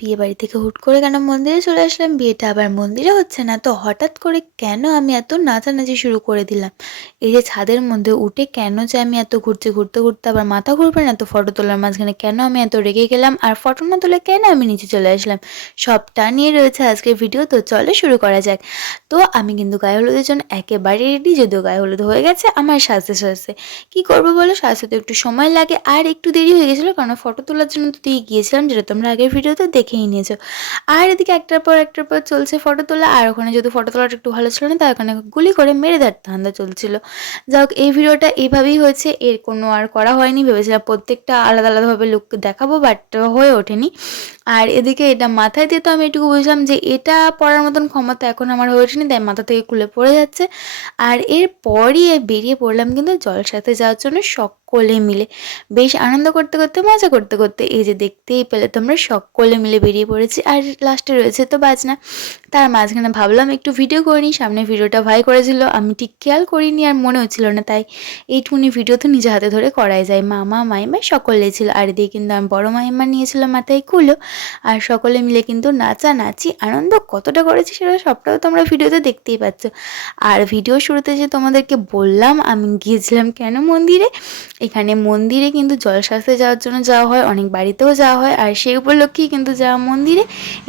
বিয়ে বাড়ি থেকে হুট করে কেন মন্দিরে চলে আসলাম? বিয়েটা আবার মন্দিরে হচ্ছে না তো হঠাৎ করে কেন আমি এত নাচানাচি শুরু করে দিলাম? এই যে ছাদের মধ্যে উঠে কেন যে আমি এত ঘুরছি, ঘুরতে ঘুরতে আবার মাথা ঘুরবে না তো ফটো তোলার মাঝখানে কেন আমি এত রেগে গেলাম? আর ফটো না তুলে কেন আমি নিচে চলে আসলাম? সবটা নিয়ে রয়েছে আজকের ভিডিও, তো চলো শুরু করা যাক। তো আমি কিন্তু গায়ে হলুদের জন্য একেবারে রেডি, যদিও গায়ে হলুদ হয়ে গেছে আমার সাজতে সাজতে। কি করবো বলো, সাজতে তো একটু সময় লাগে আর একটু দেরি হয়ে গেছিলো, কারণ ফটো তোলার জন্য তো দিয়ে গিয়েছিলাম, যেটা তোমরা আগের ভিডিওতে দেখেই নিয়েছো। আর এদিকে একটার পর চলছে ফটো তোলা, আর ওখানে যদি ফটো তোলাটা একটু ভালো ছিল না তার ওখানে গুলি করে মেরে দেওয়ার ধান্দা চলছিল। যাই হোক, এই ভিডিওটা এইভাবেই হয়েছে, এর কোনো আর করা হয়নি, ভেবেছিলাম প্রত্যেকটা আলাদা আলাদাভাবে লুক দেখাবো, বাট হয়ে ওঠেনি। আর এদিকে এটা মাথায় দিয়ে তো আমি এটুকু বুঝলাম যে এটা পড়ার মতন ক্ষমতা এখন আমার হয়ে ওঠেনি, তাই মাথা থেকে খুলে পড়ে যাচ্ছে। আর এরপরই বেরিয়ে পড়লাম কিন্তু জলসাতে যাওয়ার জন্য সকলে মিলে, বেশ আনন্দ করতে করতে মজা করতে করতে। এই যে দেখতেই পেলে তোমরা, সকলে মিলে বেরিয়ে পড়েছি। আর লাস্টে রয়েছে তো বাজনা। তার মাঝখানে ভাবলাম একটু ভিডিও করে নিই, সামনে ভিডিওটা ভাই করেছিল, আমি ঠিক খেয়াল করিনি আর মনেও ছিল না, তাই এইটুকুনি ভিডিও তো নিজে হাতে ধরে করাই যায়। মামা মাইমা সকলে ছিল, আর এদিকে কিন্তু আমি বড় মাইমা নিয়েছিল মাথায় কুলো। আর সকলে মিলে কিন্তু নাচানাচি আনন্দ কতটা করেছি সেটা সবটাও তোমরা ভিডিওতে দেখতেই পাচ্ছ। আর ভিডিও শুরুতে যে তোমাদেরকে বললাম আমি গিয়েছিলাম কেন মন্দিরে, এখানে মন্দিরে কিন্তু জল সাজতে যাওয়ার জন্য যাওয়া হয়, অনেক বাড়িতেও যাওয়া হয়, আর সেই উপলক্ষেই কিন্তু যাওয়া মন্দিরে।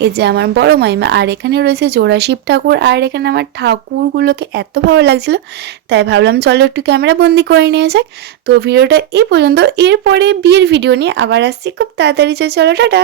এই যে আমার বড় মাইমা, আর এখানে রয়েছে জোড়া শিব ঠাকুর, আর এখানে আমার ঠাকুরগুলোকে এত ভালো লাগছিল, তাই ভাবলাম চলো একটু ক্যামেরা বন্দি করে নেওয়া যাক। তো ভিডিওটা এই পর্যন্ত, এরপরে বিয়ের ভিডিও নিয়ে আবার আসছি খুব তাড়াতাড়ি, চলো টাটা।